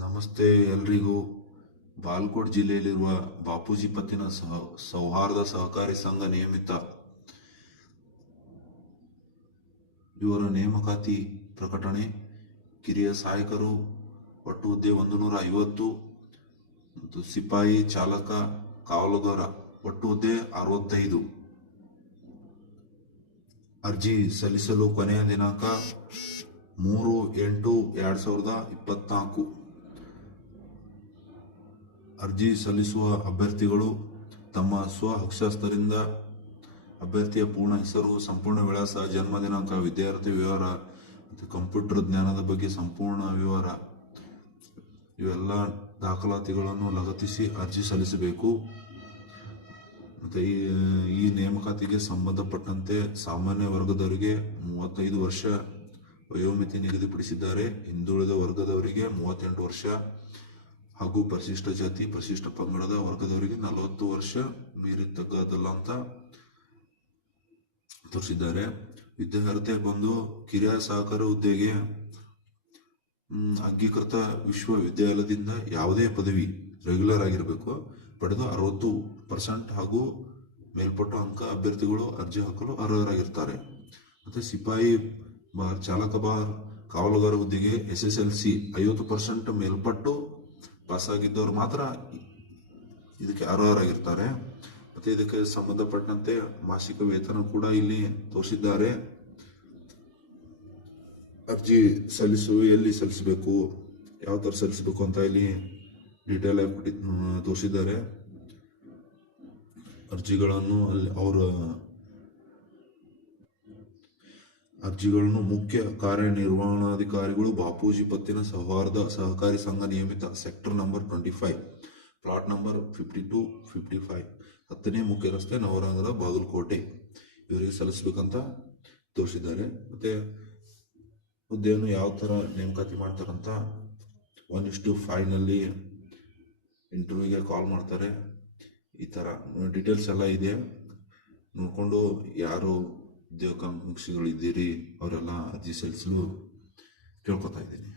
ನಮಸ್ತೆ ಎಲ್ರಿಗೂ. ಬಾಲ್ಕೋಟ್ ಜಿಲ್ಲೆಯಲ್ಲಿರುವ ಬಾಪೂಜಿ ಪತ್ತಿನ ಸಹ, ಸೌಹಾರ್ದ ಸಹಕಾರಿ ಸಂಘ ನಿಯಮಿತ. ಇವರ ನೇಮಕಾತಿ ಪ್ರಕಟಣೆ, ಕಿರಿಯ ಸಹಾಯಕರು, ಒಟ್ಟು ಹುದ್ದೆ ಒಂದು ನೂರ ಐವತ್ತು ಮತ್ತು ಸಿಪಾಯಿ ಚಾಲಕ ಕಾವಲುಗಾರ, ಒಟ್ಟು ಹುದ್ದೆ ಅರವತ್ತೈದು. ಅರ್ಜಿ ಸಲ್ಲಿಸಲು ಕೊನೆಯ ದಿನಾಂಕ ಮೂರು ಎಂಟು ಎರಡು ಸಾವಿರದ ಇಪ್ಪತ್ನಾಲ್ಕು. ಅರ್ಜಿ ಸಲ್ಲಿಸುವ ಅಭ್ಯರ್ಥಿಗಳು ತಮ್ಮ ಸ್ವ ಹಸ್ತಾಕ್ಷರದಿಂದ ಅಭ್ಯರ್ಥಿಯ ಪೂರ್ಣ ಹೆಸರು, ಸಂಪೂರ್ಣ ವಿಳಾಸ, ಜನ್ಮ ದಿನಾಂಕ, ವಿದ್ಯಾರ್ಥಿ ವಿವರ ಮತ್ತು ಕಂಪ್ಯೂಟರ್ ಜ್ಞಾನದ ಬಗ್ಗೆ ಸಂಪೂರ್ಣ ವಿವರ. ಇವೆಲ್ಲ ದಾಖಲಾತಿಗಳನ್ನು ಲಗತ್ತಿಸಿ ಅರ್ಜಿ ಸಲ್ಲಿಸಬೇಕು. ಮತ್ತು ಈ ಈ ನೇಮಕಾತಿಗೆ ಸಂಬಂಧಪಟ್ಟಂತೆ ಸಾಮಾನ್ಯ ವರ್ಗದವರಿಗೆ ಮೂವತ್ತೈದು ವರ್ಷ ವಯೋಮಿತಿ ನಿಗದಿಪಡಿಸಿದ್ದಾರೆ. ಹಿಂದುಳಿದ ವರ್ಗದವರಿಗೆ ಮೂವತ್ತೆಂಟು ವರ್ಷ ಹಾಗೂ ಪರಿಶಿಷ್ಟ ಜಾತಿ, ಪರಿಶಿಷ್ಟ ಪಂಗಡದ ವರ್ಗದವರಿಗೆ ನಲವತ್ತು ವರ್ಷ ಮೀರಿತಕ್ಕದಲ್ಲ ಅಂತ ತೋರಿಸಿದ್ದಾರೆ. ವಿದ್ಯಾರ್ಹತೆ ಬಂದು ಕಿರಿಯ ಸಹಕಾರ ಹುದ್ದೆಗೆ ಅಂಗೀಕೃತ ವಿಶ್ವವಿದ್ಯಾಲಯದಿಂದ ಯಾವುದೇ ಪದವಿ ರೆಗ್ಯುಲರ್ ಆಗಿರಬೇಕು. ಪಡೆದು ಅರವತ್ತು ಪರ್ಸೆಂಟ್ ಹಾಗೂ ಮೇಲ್ಪಟ್ಟ ಅಂಕ ಅಭ್ಯರ್ಥಿಗಳು ಅರ್ಜಿ ಹಾಕಲು ಅರ್ಹರಾಗಿರ್ತಾರೆ. ಮತ್ತೆ ಸಿಪಾಯಿ ಬಾರ್, ಚಾಲಕ ಬಾರ್, ಕಾವಲುಗಾರ ಹುದ್ದೆಗೆ ಎಸ್ ಎಸ್ ಎಲ್ ಸಿ ಐವತ್ತು ಪರ್ಸೆಂಟ್ ಮೇಲ್ಪಟ್ಟು ಪಾಸಾಗಿದ್ದವರು ಮಾತ್ರ ಇದಕ್ಕೆ ಅರ್ಹರಾಗಿರ್ತಾರೆ. ಮತ್ತೆ ಇದಕ್ಕೆ ಸಂಬಂಧಪಟ್ಟಂತೆ ಮಾಸಿಕ ವೇತನ ಕೂಡ ಇಲ್ಲಿ ತೋರಿಸಿದ್ದಾರೆ. ಅರ್ಜಿ ಸಲ್ಲಿಸು, ಎಲ್ಲಿ ಸಲ್ಲಿಸಬೇಕು, ಯಾವ ಥರ ಸಲ್ಲಿಸಬೇಕು ಅಂತ ಇಲ್ಲಿ ಡೀಟೇಲ್ ಆಗಿ ತೋರಿಸಿದ್ದಾರೆ. ಅರ್ಜಿಗಳನ್ನು ಅಲ್ಲಿ ಅವರ ಅರ್ಜಿಗಳನ್ನು ಮುಖ್ಯ ಕಾರ್ಯನಿರ್ವಹಣಾಧಿಕಾರಿಗಳು ಬಾಪೂಜಿ ಪತ್ತಿನ ಸೌಹಾರ್ದ ಸಹಕಾರಿ ಸಂಘ ನಿಯಮಿತ sector number twenty five, plot number fifty two fifty five, ಹತ್ತನೇ ಮುಖ್ಯ ರಸ್ತೆ ನವರಂಗದ ಬಾಗಲಕೋಟೆ. ಇವರಿಗೆ ಸಲ್ಲಿಸಬೇಕಂತ ತೋರಿಸಿದ್ದಾರೆ. ಮತ್ತೆ ಹುದ್ದೆಯನ್ನು ಯಾವ ಥರ ನೇಮಕಾತಿ ಮಾಡ್ತಾರಂತ ಒನ್ ಇಷ್ಟು ಫೈವ್ನಲ್ಲಿ ಇಂಟರ್ವ್ಯೂಗೆ ಕಾಲ್ ಮಾಡ್ತಾರೆ. ಈ ಥರ ಡೀಟೇಲ್ಸ್ ಎಲ್ಲ ಇದೆ. ನೋಡಿಕೊಂಡು ಯಾರು ಉದ್ಯೋಗಾಕಾಂಕ್ಷಿಗಳು ಇದ್ದೀರಿ ಅವರೆಲ್ಲ ಅರ್ಜಿ ಸಲ್ಲಿಸಲು ಕೇಳ್ಕೊತಾ ಇದ್ದೀನಿ.